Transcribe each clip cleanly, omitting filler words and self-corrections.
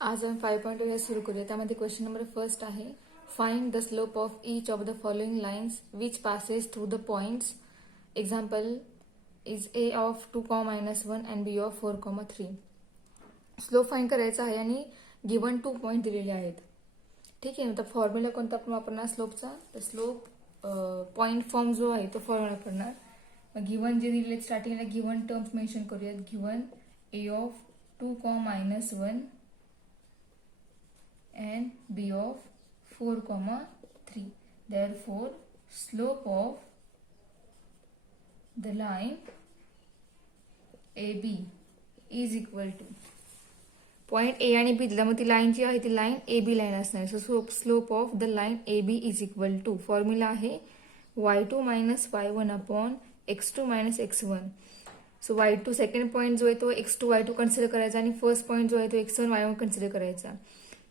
आज आपण 5.2 सुरू करूया. त्यामध्ये क्वेश्चन नंबर फर्स्ट आहे, find the slope of each of the following lines which passes through the points. Example is A of 2,-1 and B of 4,3. Slope find करायचा आहे आणि गिवन 2 पॉईंट दिलेले आहेत. ठीक आहे. तर फॉर्म्युला कोणता आपण वापरणार स्लोपचा? तर स्लोप पॉईंट फॉर्म जो आहे तो फॉर्म्युला वापरणार. गिवन जे दिलेले स्टार्टिंगला गिवन टर्म्स मेन्शन करूयात. Given A of 2,-1 and b of 4,3. Therefore, slope of the line AB is equal to point A आणि बी दिला, मग ती लाईन जी आहे ती लाईन ए बी लाईन असणार. So slope of the line A B is equal to formula आहे y2 - y1 upon x2 - x1. So y2 second point जो आहे तो x2 y2 कन्सिडर करायचा आणि फर्स्ट पॉईंट जो आहे तो x1 y1 कन्सिडर करायचा.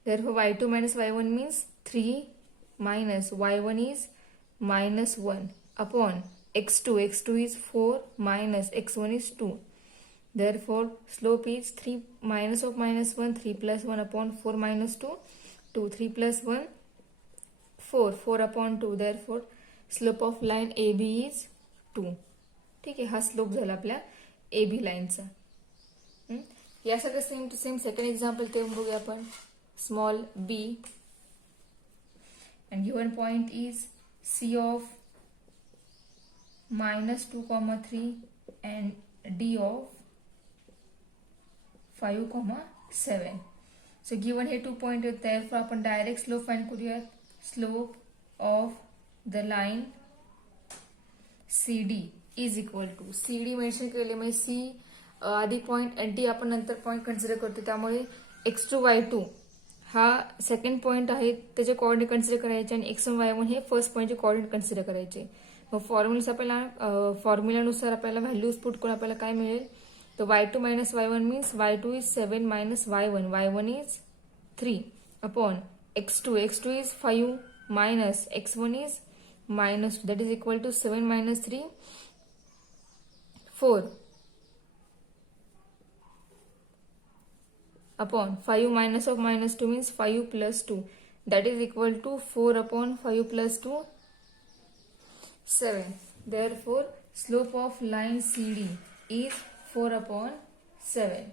Therefore, y2 - y1 means 3 minus y1 is -1 upon x2. x2 is 4 minus x1 is 2. Therefore, slope is 3 minus of -1, 3 plus 1 upon 4 minus 2, 2. 3 plus 1, 4. 4 upon 2. Therefore, slope of line AB is 2. ठीक आहे. हा slope झाला आपल्या AB लाईनचा. या सगळं same to same second example ते बघूया आपण. Small b and given point is c of -2,3 and d of 5,7. So given हे 2 पॉइंट आहेत, therefore आपण डायरेक्ट स्लोप फाइंड करूयात. Slope of the line CD is equal to CD mention केले, म्हणजे C आधी पॉइंट आणि D आपण नंतर पॉइंट कन्सिडर करतो. त्यामुळे x2 y2 हा सेकंड पॉईंट आहे, त्याचे कोऑर्डिनेट कन्सिडर करायचे आणि x1 y1 हे फर्स्ट पॉईंटचे कोऑर्डिनेट कन्सिडर करायचे. मग फॉर्म्युलानुसार आपल्याला व्हॅल्यूज पुट करून आपल्याला काय मिळेल, तर y2 - y1 means y2 is 7 minus y1, y1 is 3 upon x2 is 5 minus x1 is -2, that is equal to 7 minus 3, 4 upon 5 minus of -2 means 5 plus 2, that is equal to 4 upon 5 plus 2, 7. Therefore, slope of line CD is 4 upon 7.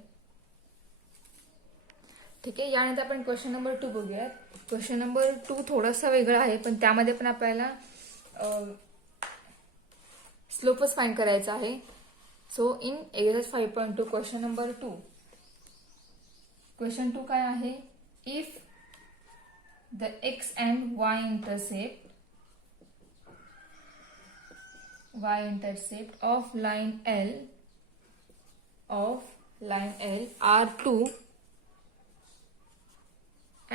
ठीक आहे. यानंतर आपण question number 2 बघूयात. Question number 2 थोडासा वेगळा आहे, पण त्यामध्ये पण आपल्याला स्लोपच फाइंड करायचा आहे. So in exercise 5.2 question number 2. Question 2 काय आहे, if the x and y intercept of line L are 2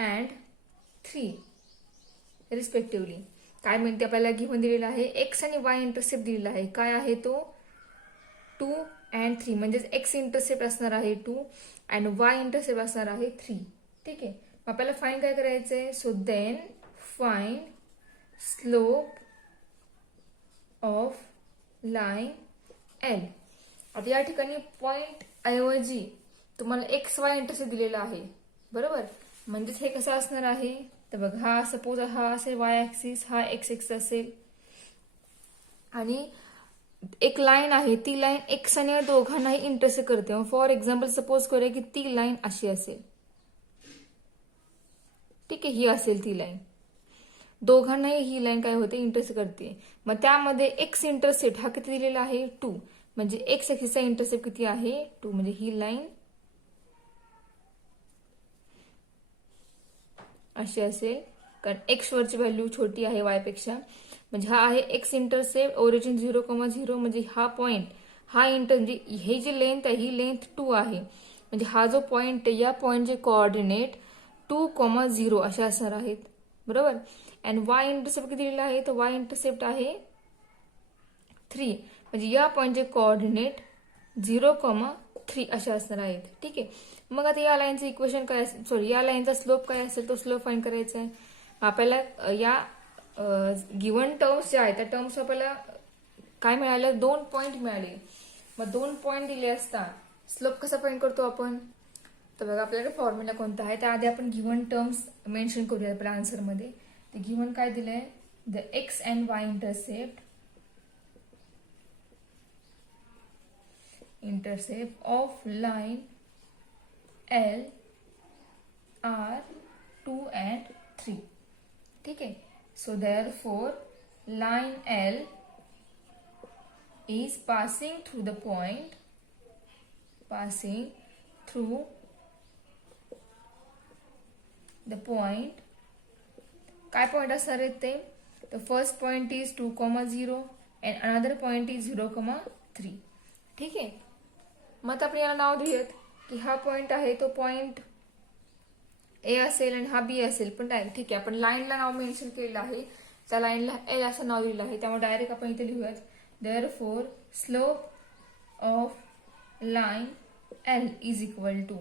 and 3 respectively. काय म्हणते आपल्याला गिव्हन दिलेला आहे, x आणि y इंटरसेप्ट दिलेला आहे. काय आहे तो 2 and 3, म्हणजेच x इंटरसेप्ट असणार आहे 2 and y इंटरसेप्ट असणार आहे 3. ठीक आहे. मग आपल्याला फाइंड काय करायचंय, so then find slope of line L. आता या ठिकाणी पॉइंट ऐवजी तुम्हाला एक्स वाय इंटरसेप्ट दिलेला आहे, बरोबर. म्हणजेच हे कसं असणार आहे, तर बघ हा सपोज हा असेल वाय ऍक्सिस, हा एक्स एक्सिस असेल आणि एक लाईन आहे, ती लाईन एक्स आणि या दोघांनाही इंटरसेक्ट करते. फॉर एक्झाम्पल सपोज करूया की ती लाईन अशी असेल. ठीक आहे. ही असेल ती लाईन, दोघांनाही ही लाईन काय होते, इंटरसेक्ट करते. मग त्यामध्ये एक्स इंटरसेप्ट हा किती दिलेला आहे 2, म्हणजे एक्स ऍक्सिसचा इंटरसेप्ट किती आहे 2, म्हणजे ही लाईन अशी असेल, कारण एक्स वरची व्हॅल्यू छोटी आहे वाय पेक्षा. म्हणजे हा आहे एक्स इंटरसेप्ट ओरिजिन 0,0, म्हणजे हा पॉइंट हा म्हणजे हे जी लेंथ आहे ही लेंथ 2 आहे. म्हणजे हा जो पॉइंट आहे या पॉइंटचे कोऑर्डिनेट 2,0 असे असणार आहेत, बरोबर. अँड वाय इंटरसेप्ट किती दिलेला आहे, तर वाय इंटरसेप्ट आहे 3, म्हणजे या पॉइंटचे कोऑर्डिनेट 0,3 असे असणार आहेत. ठीक आहे. मग आता या लाईनचं इक्वेशन काय असेल, सॉरी या लाईनचा स्लोप काय असेल, तो स्लोप फाइंड करायचा आहे. आपल्याला या गिव्हन टर्म्स ज्या आहेत त्या टर्म्स आपल्याला काय मिळालं, 2 पॉइंट मिळाले. मग 2 पॉइंट दिले असता स्लोप कसा फाइंड करतो आपण, तर बघा आपल्याकडे फॉर्म्युला कोणता आहे, त्याआधी आपण गिव्हन टर्म्स मेन्शन करूया आपल्या आन्सरमध्ये. ते गिव्हन काय दिलंय, the x and Y intercept of line L are 2 and 3. ठीक है. So therefore line L is passing through the point काय पॉइंट असणार आहेत ते, the first point is 2,0 and another point is 0,3. ठीक आहे. मग आता आपण याला नाव देऊयात की हा पॉइंट आहे तो पॉइंट ए असेल आणि हा बी असेल, पण ठीक आहे आपण लाईनला नाव मेन्शन केलेलं आहे, त्या लाईनला एल असं नाव दिलेलं आहे, त्यामुळे डायरेक्ट आपण इथे लिहूयात therefore slope of line L is equal to.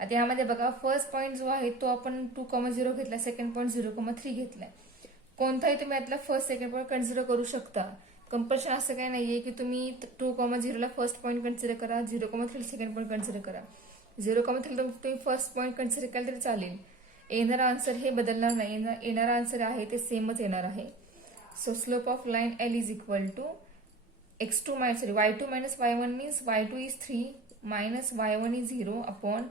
आता यामध्ये बघा फर्स्ट पॉइंट जो आहे तो आपण 2,0 घेतला, सेकंड पॉइंट 0,3 घेतलाय. कोणताही तुम्ही यातला फर्स्ट सेकंड पॉइंट कन्सिडर करू शकता. कंपल्शन असं काही नाहीये की तुम्ही 2,0 ला फर्स्ट पॉइंट कन्सिडर करा, 0,3 सेकंड पॉइंट कन्सिडर करा. 0,3 तुम्ही फर्स्ट पॉइंट कन्सिडर केलं तरी चालेल. येणारा आन्सर हे बदलणार नाही, येणारा आन्सर आहे ते सेमच येणार आहे. So slope of line L is equal to y2 minus y1 means y2 is 3 minus y1 is 0 upon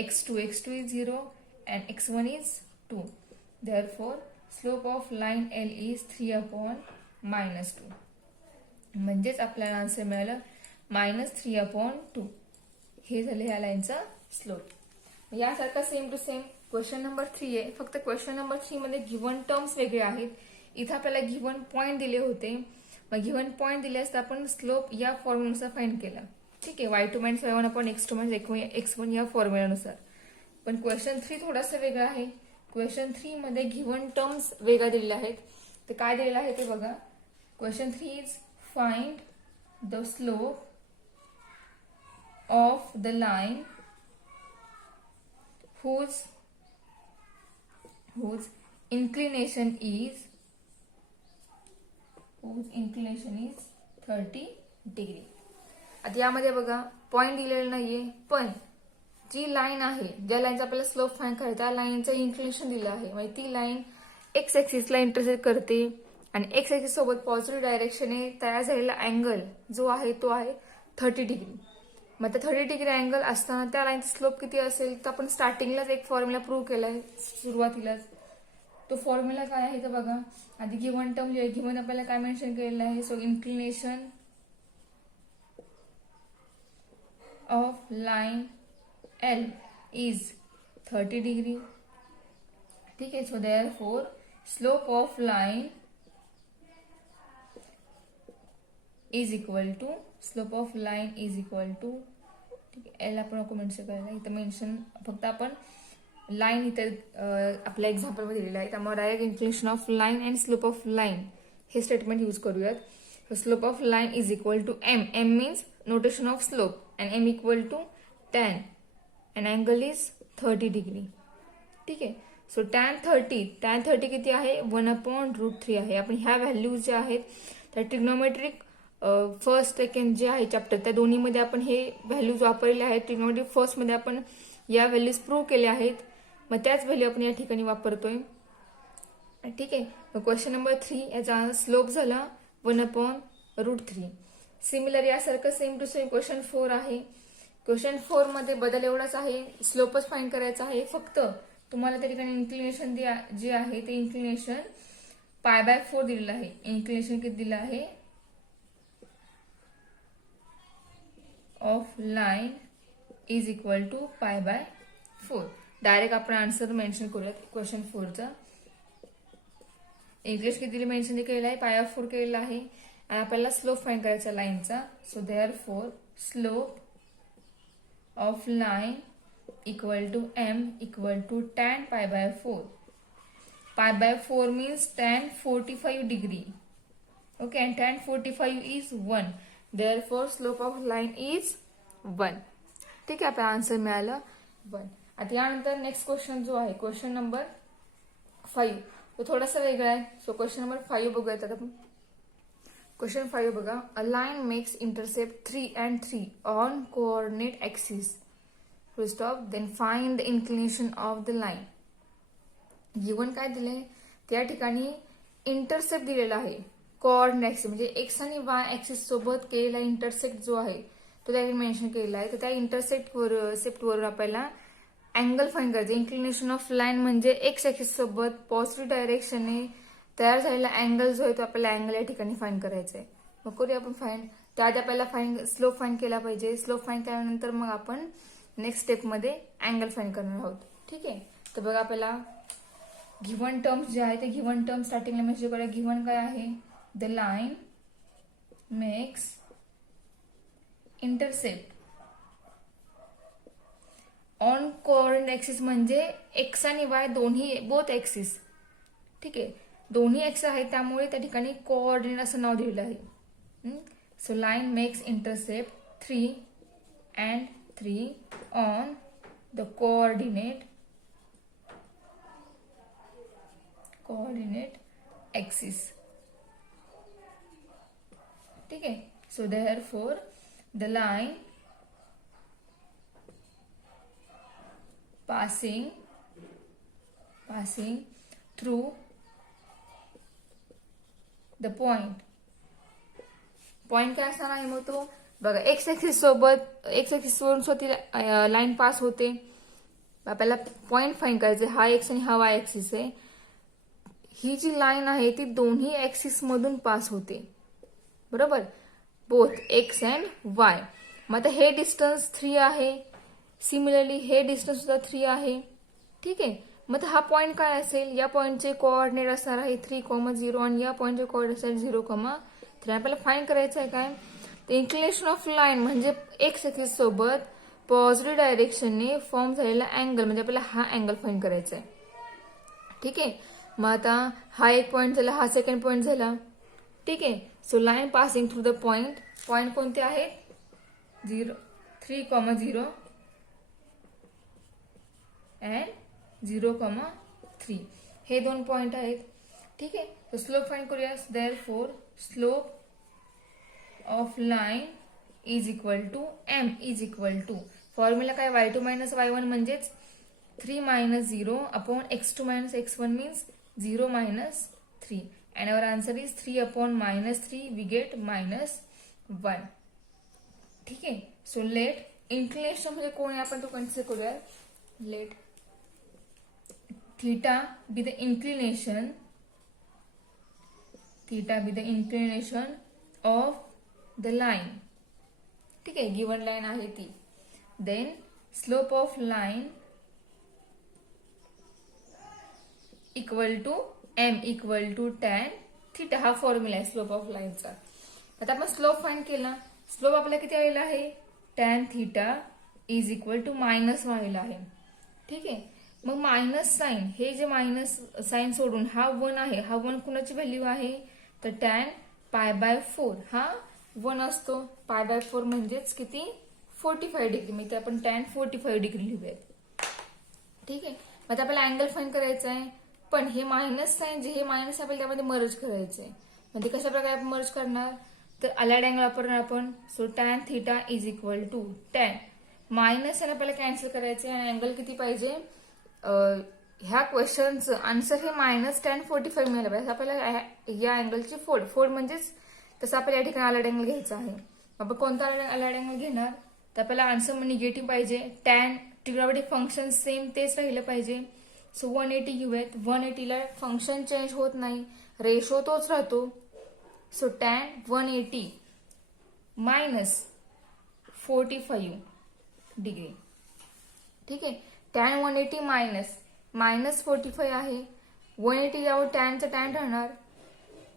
x2 is 0 and x1 is 2. Therefore slope of line L is 3 upon -2. म्हणजेच आपल्याला answer मिळालं -3/2. हे झाले ह्या लाईनचा slope. यासारखा same to same question number 3 आहे, फक्त क्वेश्चन नंबर 3 मध्ये गिव्हन टर्म्स वेगळे आहेत. इथं आपल्याला गिव्हन पॉइंट दिले होते, मग गिव्हन पॉइंट दिले असता आपण स्लोप या फॉर्म्युलानुसार फाइंड केला. ठीक आहे, y2 minus y1 upon x2 minus x1 या फॉर्म्युलानुसार. पण क्वेश्चन 3 थोडासा वेगळा आहे. क्वेश्चन 3 मध्ये गिव्हन टर्म्स वेगळ्या दिलेल्या आहेत. तर काय दिलेलं आहे ते बघा. Question 3 is find the slope of the line whose inclination is 30 degree. आता यामध्ये बघा पॉइंट दिलेला नाहीये, पण जी लाईन आहे, ज्या लाईनचा आपल्याला स्लोप फाइंड करायचा, त्या लाईनचं इन्क्लिनेशन दिलं आहे. म्हणजे ती लाईन एक्स ऍक्सिसला इंटरसेक्ट करते आणि एक्स ऍक्सिस सोबत पॉझिटिव्ह डायरेक्शनने तयार झालेला अँगल जो आहे तो आहे 30 डिग्री. मग त्या 30 डिग्री अँगल असताना त्या लाईनचा स्लोप किती असेल, तर आपण स्टार्टिंगलाच एक फॉर्म्युला प्रूव्ह केलाय सुरुवातीलाच. तो फॉर्म्युला काय आहे तर बघा. आधी गिव्हन टर्म जे गिव्हन आपल्याला काय मेन्शन केलेलं आहे, so inclination of line L is 30 degree. ठीक आहे, so therefore slope of line is equal to ठीक आहे, एल आपण नको मेन्शन करायला, इथं मेन्शन फक्त आपण लाईन इथं आपल्या एक्झाम्पल मध्ये दिलेलं आहे, त्यामुळे direct inclination of line and slope of line हे स्टेटमेंट यूज करूयात. Slope of line is equal to M means notation of slope and M equal to tan and angle is 30 degree. ठीक आहे, so tan 30 किती आहे, 1/√3 आहे. आपण ह्या values ज्या आहेत त्या ट्रिग्नोमेट्रिक फर्स्ट सेकंड जे आहे चॅप्टर त्या दोन्हीमध्ये आपण हे व्हॅल्यूज वापरलेले आहेत. ट्रिग्नोमेट्रिक फर्स्ट मध्ये आपण या व्हॅल्यूज प्रूव्ह केल्या आहेत, मग त्याच व्हॅल्यू आपण या ठिकाणी वापरतोय. ठीक आहे, मग क्वेश्चन नंबर 3 याचा स्लोप झाला 1/√3. सिमिलर यासारखं सेम टू सेम क्वेश्चन 4 आहे. क्वेश्चन 4 मध्ये बदल एवढाच आहे, स्लोपच फाइंड करायचा आहे. फक्त तुम्हाला त्या ठिकाणी इन्क्लिनेशन जे आहे ते इन्क्लिनेशन π/4 दिलेलं आहे. इन्क्लिनेशन किती दिलं आहे of line is equal to π/4. Direct आपण आन्सर मेन्शन करूयात क्वेश्चन 4चा. इंग्लिश किती मेन्शन केलेला आहे, π/4 केलेला आहे आणि आपल्याला स्लोप फाइंड करायचा लाईनचा. So therefore slope of line equal to M equal to tan π/4. π/4 means tan 45 degree. Okay, and tan 45 is 1. Therefore slope of line is 1. ठीक आहे, आपला आन्सर मिळाला 1. आता यानंतर नेक्स्ट क्वेश्चन जो आहे क्वेश्चन नंबर 5 तो थोडासा वेगळा आहे. सो क्वेश्चन नंबर 5 बघूयात आपण. क्वेश्चन 5 बघा. A line makes intercept 3 and 3 on coordinate axis full stop. Then find the inclination of the line. Given काय दिले, त्या ठिकाणी इंटरसेप्ट दिलेला आहे. कोऑर्डिनेट ऍक्सिस म्हणजे एक्स आणि वाय ऍक्सिस सोबत केलेला इंटरसेक्ट जो आहे तो त्या मेन्शन केलेला आहे. तर त्या इंटरसेप्ट वरून आपल्याला अँगल फाइंड करायचं. इन्क्लिनेशन ऑफ लाईन म्हणजे एक्स ऍक्सिस सोबत पॉझिटिव्ह डायरेक्शनने तयार झालेला अँगल जो आहे तो आपल्याला अँगल या ठिकाणी फाइंड करायचा आहे. मग करूया आपण फाइंड. त्याआधी आपल्याला स्लोप फाइंड केला पाहिजे. स्लोप फाइंड केल्यानंतर मग आपण नेक्स्ट स्टेपमध्ये अँगल फाइंड करणार आहोत. ठीक आहे. तर बघा आपल्याला गिव्हन टर्म्स जे आहे ते गिव्हन टर्म स्टार्टिंगला मेन्शन करूया. गिव्हन काय आहे, the line makes intercept on coordinate axis म्हणजे एक्स आणि वाय दोन्ही बोथ ऍक्सिस. ठीक आहे. दोन्ही एक्स आहेत त्यामुळे त्या ठिकाणी कोऑर्डिनेट असं नाव दिलेलं आहे. So line makes intercept 3 and 3 on the coordinate axis. ठीक आहे. So therefore the line passing through the point काय असणार आहे मग तो बघा, एक्स ऍक्सिस वरून स्वतः लाईन पास होते. आपल्याला पॉइंट फाइंड करायचे. हा एक्स आणि हा वाय ऍक्सिस आहे. ही जी लाईन आहे ती दोन्ही ऍक्सिस मधून पास होते, बरोबर, बोथ एक्स अँड वाय. मग आता हे डिस्टन्स 3 आहे. सिमिलरली हे डिस्टन्स सुद्धा 3 आहे. ठीक आहे. मग हा पॉइंट काय असेल, या पॉइंटचे कोऑर्डिनेट असणार आहे 3,0 आणि या पॉइंटचे कोऑर्डिनेट असेल 0,3. आपल्याला फाइंड करायचं आहे काय, तर इन्क्लिनेशन ऑफ लाईन म्हणजे एक्स ऍक्सिस सोबत पॉझिटिव्ह डायरेक्शनने फॉर्म झालेला अँगल म्हणजे आपल्याला हा अँगल फाइंड करायचा आहे. ठीक आहे. मग आता हा एक पॉइंट झाला, हा सेकंड पॉइंट झाला. ठीक आहे. So line passing through the point कोणते आहेत, 3,0 अँड 0,3 हे दोन पॉइंट आहेत. ठीक आहे. तर स्लोप फाइंड करूया. Therefore slope of line is equal to M is equal to formula काय, y2 मायनस y1 म्हणजेच 3 minus 0 upon x2 minus x1 means 0 minus 3 and our answer is 3 upon minus 3 we get minus 1. ठीक आहे. So let inclination म्हणजे कोण आहे आपण तो consider करूया. Let theta be the inclination of the line. ठीक आहे. गिवन लाईन आहे ती. Then slope of line equal to M equal to tan theta. हा फॉर्म्युला आहे स्लोप ऑफ लाईनचा. आता आपण स्लोप फाइंड केला. स्लोप आपल्याला किती आलेला आहे, tan theta is equal to minus आलेला आहे. ठीक आहे. मग मायनस साइन, हे जे मायनस साइन सोडून हा 1 आहे. हा 1 कुणाची व्हॅल्यू आहे, तर टॅन π/4 हा 1 असतो. π/4 म्हणजेच किती, 45 डिग्री. मग इथे आपण टॅन 45 डिग्री लिहूयात. ठीक आहे. मग आपल्याला अँगल फाइंड करायचा आहे. पण हे मायनस साइन जे हे मायनस आपल्याला त्यामध्ये मर्ज करायचं आहे. म्हणजे कशा प्रकारे आपण मर्ज करणार, तर अलाइड अँगल वापरणार आपण. So tan theta is equal to tan minus sign आपल्याला कॅन्सल करायचे आणि अँगल किती पाहिजे, ह्या क्वेश्चनचं आन्सर हे मायनस टॅन 45 मिळालं पाहिजे. आपल्याला या अँगलची फोड म्हणजेच तसं आपल्याला या ठिकाणी अलाइड अँगल घ्यायचा आहे. आपण कोणता अलाइड अँगल घेणार, तर आपल्याला आन्सर निगेटिव्ह पाहिजे. टॅन ट्रिग्नोमेट्रिक फंक्शन सेम तेच राहिलं पाहिजे. सो 180 घेऊयात. 180ला फंक्शन चेंज होत नाही, रेशो तोच राहतो. So tan 180 minus 45 degree. ठीक आहे. टॅन 180 मायनस 45 आहे. 180 यावर टॅनचं टॅन राहणार,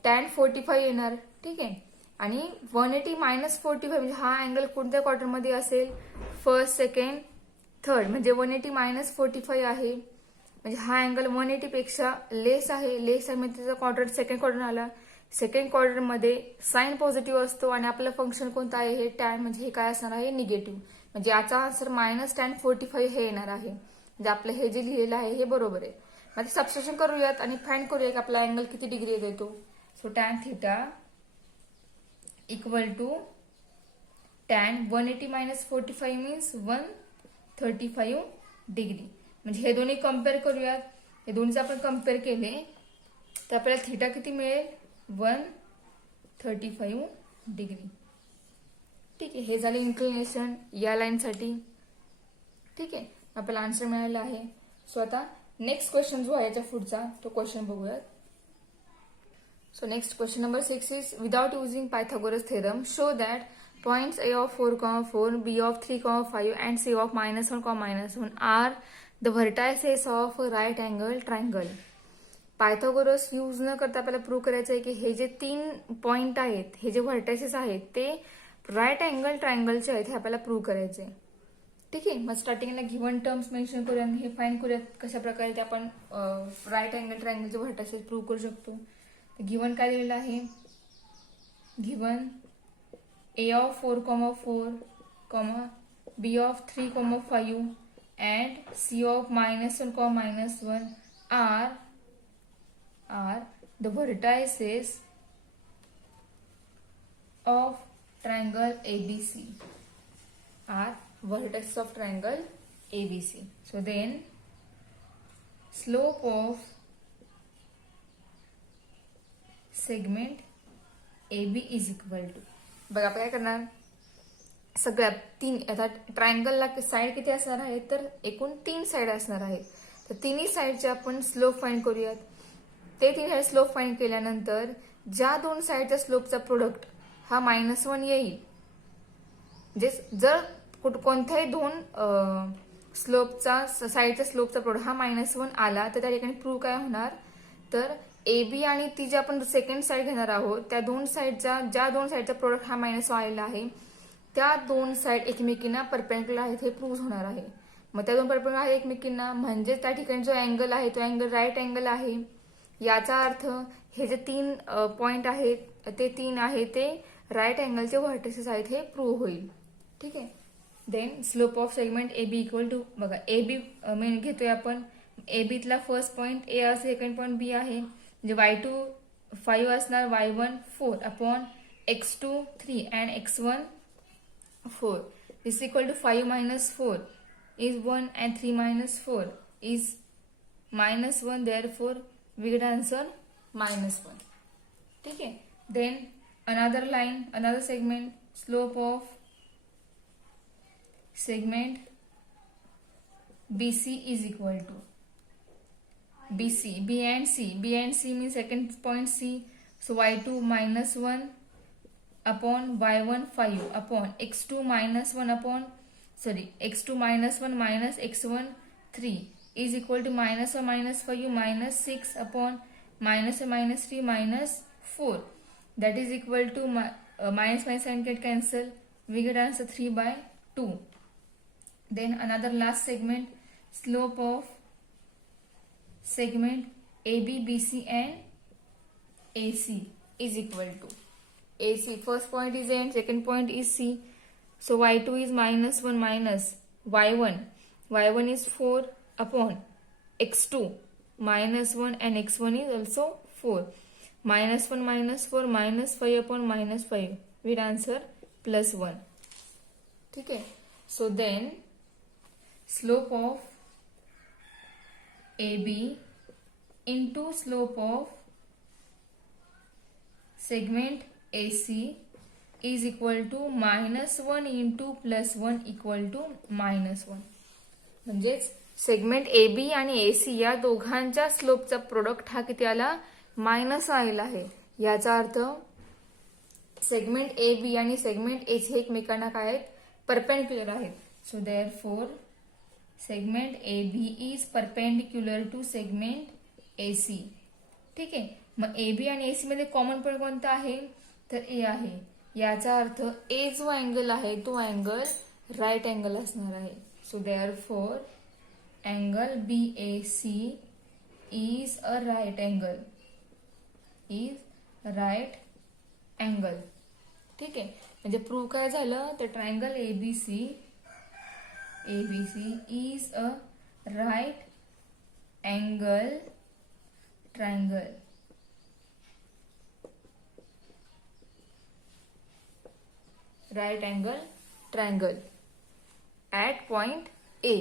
टॅन 45 येणार. ठीक आहे. आणि 180 मायनस 45 म्हणजे हा अँगल कोणत्या क्वार्टरमध्ये असेल, फर्स्ट, सेकंड, थर्ड. म्हणजे 180 मायनस 45 आहे. म्हणजे हा अँगल 180 पेक्षा लेस आहे. लेस आहे म्हणजे त्याचा क्वार्टर सेकंड क्वार्टर आला. सेकंड क्वार्टरमध्ये साइन पॉझिटिव्ह असतो आणि आपलं फंक्शन कोणतं आहे, हे टॅन. म्हणजे हे काय असणार आहे, निगेटिव्ह. म्हणजे याचा आन्सर मायनस टॅन 45 हे येणार आहे. म्हणजे आपलं हे जे लिहिलेलं आहे हे बरोबर आहे. मग सबस्टिट्यूशन करूयात आणि फाइंड करूया की आपला अँगल किती डिग्री येतो. So tan theta equal to tan 180 minus 45 means 1 35 degree. म्हणजे हे दोन्ही कम्पेअर करूयात. हे दोन्हीचं आपण कम्पेअर केले तर आपल्याला थिटा किती मिळेल? 135 डिग्री. ठीक आहे, हे झाले इन्क्लिनेशन या लाईनसाठी. ठीक आहे, आपल्याला आन्सर मिळालेला आहे. सो आता नेक्स्ट क्वेश्चन जो आहे याच्या पुढचा तो क्वेश्चन बघूयात. So next question number 6 is, without using Pythagoras theorem, show that points A of 4, B of 3, 5 and C of -1, are the vertices of a right angle triangle. Pythagoras use न करता आपल्याला prove करायचं आहे की हे जे 3 point आहेत, हे जे व्हर्टायसेस आहेत ते राईट अँगल ट्रायंगलचे आहेत, हे आपल्याला प्रूव्ह करायचे आहे. ठीक आहे, मग स्टार्टिंगला गिव्हन टर्म्स मेन्शन करूया आणि हे फाइंड करूयात कशा प्रकारे ते आपण राईट अँगल ट्रायंगलचे व्हर्टायसेस प्रूव्ह करू शकतो. गिव्हन काय दिलेलं आहे? Given A of 4, B of 3, 5 and C of -1, are the vertices of triangle ABC. Are vertices of triangle ABC. So then slope of segment AB is equal to, बघा आपण काय करणार, सगळ्या 3, आता ट्रायंगलला साईड किती असणार आहे तर एकूण 3 साईड असणार आहेत. तर तिन्ही साईडचे आपण स्लोप फाइंड करूयात. ते 3 स्लोप फाइंड केल्यानंतर ज्या 2 साईडच्या स्लोपचा प्रोडक्ट हा -1 येईल, म्हणजे जर कोणत्याही 2 स्लोपचा साईडच्या स्लोपचा प्रोडक्ट हा -1 आला तर त्या ठिकाणी प्रूव्ह काय होणार तर AB आणि ती जी आपण सेकंड साईड घेणार आहोत त्या 2 साईडचा ज्या 2 साईडचा प्रोडक्ट हा -1 आलेला आहे त्या 2 साईड एकमेकींना परपेंडिक्युलर आहेत हे प्रूव्ह होणार आहे. मग त्या 2 परपेंडिक्युलर आहे एकमेकींना म्हणजे त्या ठिकाणी जो अँगल आहे तो अँगल राईट अँगल आहे. याचा अर्थ हे जे 3 पॉइंट आहेत ते 3 आहे ते राईट अँगलचे व्हर्टिसेस आहेत हे प्रूव्ह होईल. ठीक आहे, then slope of segment AB equal to, बघा AB मेन घेतोय आपण. ABतला फर्स्ट पॉइंट A आहे, सेकंड पॉइंट B आहे, म्हणजे y2 5 असणार, y1 4 upon x2 3 and x1 4 is equal to 5 minus 4 is 1 and 3 minus 4 is -1. therefore we get answer -1. ठीक है, then another line, another segment, slope of segment BC is equal to BC, B and C means second point C. So y2 -1 upon y1 5 upon x2 -1 upon x2 -1 minus x1 3 is equal to -1 minus 5 minus 6 upon -3 minus 4. That is equal to minus and get cancel. We get answer 3/2. Then another last segment, slope of segment AB, BC and AC is equal to AC. First point is A and second point is C. So y2 is -1 minus y1. y1 is 4 upon x2 -1 and x1 is also 4. -1 minus 4 minus 5 upon -5 with answer +1. ठीक है. So then slope of AB into slope of segment AC is equal to -1 into +1 equal to -1. म्हणजेच segment AB आणि AC या दोघांच्या स्लोपचा product हा किती आला minus आलेला आहे. याचा अर्थ सेगमेंट AB आणि सेगमेंट AC एकमेकांना काय आहेत परपेंडिक्युलर आहेत. So therefore segment AB is perpendicular to segment AC. ठीक आहे, मग AB आणि AC मध्ये कॉमन पॉईंट कोणता आहे तर A आहे. याचा अर्थ A जो अँगल आहे तो अँगल राईट अँगल असणार आहे. So therefore angle BAC is a right angle, ठीक आहे. म्हणजे प्रूव्ह काय झालं तर triangle ABC is a right angle triangle. Right angle triangle at point ए.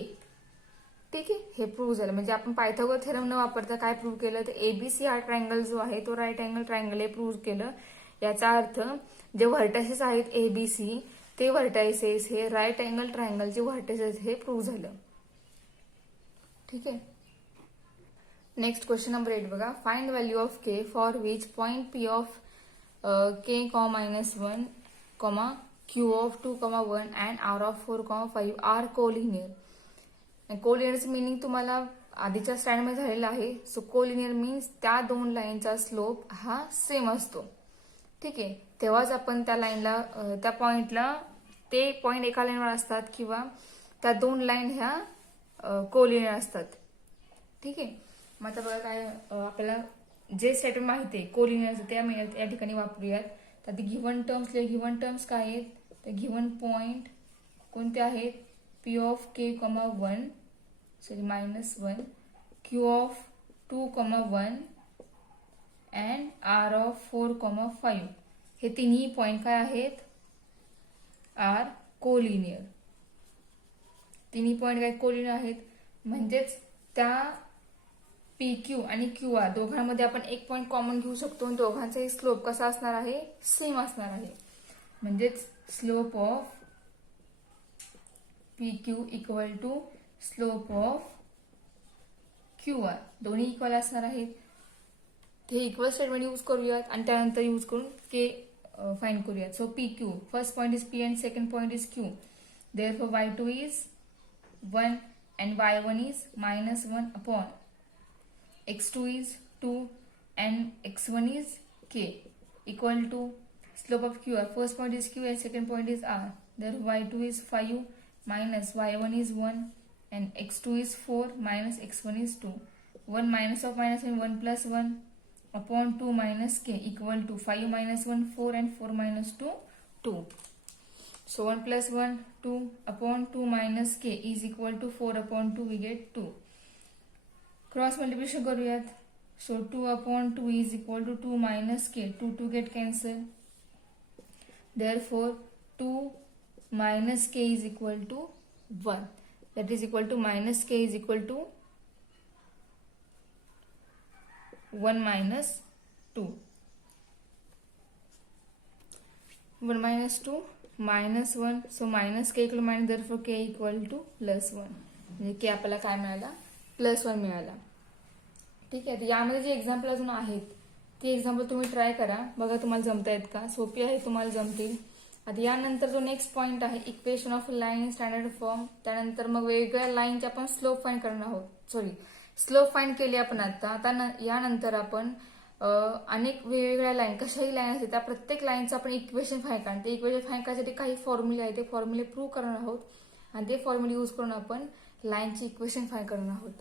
ठीक आहे, हे प्रूव्ह झालं. म्हणजे आपण पायथागोरस थेरम न वापरता काय प्रूव्ह केलं, तर एबीसी हा ट्रायंगल जो आहे तो राईट अँगल ट्रायंगल हे प्रूव्ह केलं. याचा अर्थ जे व्हर्टायसेस आहेत एबीसी ते व्हर्टायसेस हे राईट अँगल ट्रायंगलचे व्हर्टायसेस हे प्रूव्ह झालं. ठीक आहे. नेक्स्ट क्वेश्चन नंबर 8 बघा. Find value of K for which point P of K -1, Q of 2, 1 and R of 4, 5 are collinear. कोलिनियरचं मिनिंग तुम्हाला आधीच्या स्टँडमध्ये झालेलं आहे. सो कोलिनियर मीन्स त्या दोन लाईनचा स्लोप हा सेम असतो. ठीक आहे, तेव्हाच आपण त्या लाईनला त्या पॉइंटला ते पॉइंट एका लाईनवर असतात किंवा त्या दोन लाईन ह्या कोलिनियर असतात. ठीक आहे, मग आता बघा काय आपल्याला जे स्टेटमेंट माहिती आहे कोलिनियरचं त्या या ठिकाणी वापरूयात. तर ती गिव्हन टर्म्स काय आहेत, तर गिव्हन पॉइंट कोणते आहेत, P of K, 1 -1, Q of 2, 1 and R of 4, 5 हे तिन्ही पॉइंट काय आहेत, आर कोलिनियर. तिन्ही पॉइंट काय कोलिनियर आहेत. म्हणजेच त्या पी क्यू आणि क्यू आर दोघांमध्ये आपण एक पॉइंट कॉमन घेऊ शकतो आणि दोघांचाही स्लोप कसा असणार आहे, सेम असणार आहे. म्हणजेच slope of P Q equal to slope of Q R दोन्ही इक्वल असणार आहेत. ते इक्वल स्टेटमेंट यूज करूयात आणि त्यानंतर यूज करून के फाइंड करूयात. So P Q, first point is P and second point is Q. Therefore y2 is 1 and y1 is -1 upon x2 is 2 and x1 is k equal to slope of q. First point is q and second point is r. Therefore y2 is 5 minus y1 is 1 and x2 is 4 minus x1 is 2. 1 minus of minus 1 plus 1 upon 2 minus k equal to 5 minus 1 4 and 4 minus 2 2. So 1 plus 1 2 upon 2 minus k is equal to 4 upon 2 we get 2. Cross multiplication करूयात. So 2 upon 2 is equal to 2 minus k. 2 get cancelled. Therefore 2 minus k is equal to 1. That is equal to minus k is equal to 1 minus 2. 1 minus 2 minus 1. So minus k equal to minus, therefore k equal to plus 1. म्हणजे k आपल्याला काय मिळाला, +1 मिळाला. ठीक आहे, तर यामध्ये जे एक्झाम्पल अजून आहेत ती एक्झाम्पल तुम्ही ट्राय करा, बघा तुम्हाला जमतायत का. सोपी आहे, तुम्हाला जमतील. आता यानंतर जो नेक्स्ट पॉइंट आहे equation of line in standard form. त्यानंतर मग वेगवेगळ्या लाईनचे आपण स्लोप फाइंड करणार आहोत. स्लोप फाइंड केली आपण आता यानंतर आपण अनेक वेगवेगळ्या लाईन, कशाही लाईन असते त्या प्रत्येक लाईनचं आपण इक्वेशन फाइंड करणार. ते इक्वेशन फाइंड करण्यासाठी काही फॉर्म्युले आहे, ते फॉर्म्युले प्रूव्ह करणार आहोत आणि ते फॉर्म्युले यूज करून आपण लाईनची इक्वेशन फाइंड करणार आहोत.